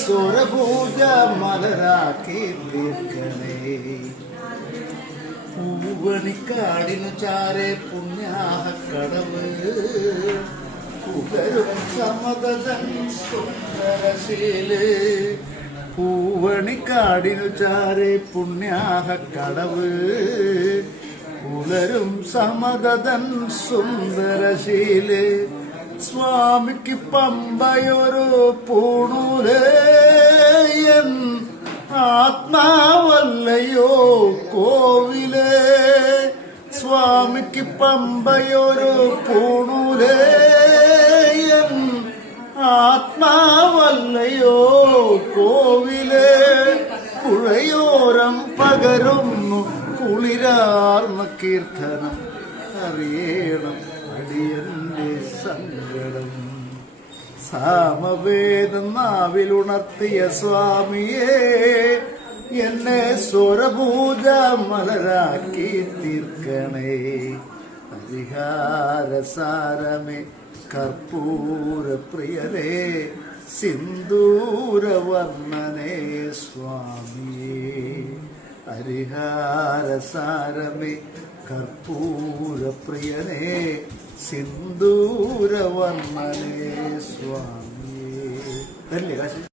സ്വരപൂജ മലരാക്കി തീർക്കണേ. പൂവണിക്കാടിനു ചാരെ പുണ്യാഹക്കടവ് പുകരും സമതൻ സുന്ദരശീല്. പൂവണിക്കാടിനു ചാരെ പുണ്യാഹക്കടവ് പുലരും സമതൻ സുന്ദരശീല്. സ്വാമിക്ക് പമ്പയൊരു പൂണൂലേയൻ ആത്മാവല്ലയോ കോവിലേ. സ്വാമിക്ക് പമ്പയൊരു പൂണൂലേയൻ ആത്മാവല്ലയോ കോവിലേ. പുഴയോരം പകരുന്നു കുളിരാർന്ന കീർത്തനം അറിയണം അടിയന്റെ സങ്കടം. സാമവേദം നാവിലുണർത്തിയ സ്വാമിയേ എന്നെ സ്വരപൂജ മലരാക്കി തീർക്കണേ. ഹരിഹാരസാരമേ കർപ്പൂര പ്രിയരേ സിന്ദൂരവർണ്ണനേ സ്വാമിയേ. ഹരിഹാരസാരമേ കർപ്പൂര പ്രിയനേ സിന്ദൂരവർണ്ണനേ സ്വാമിയേ.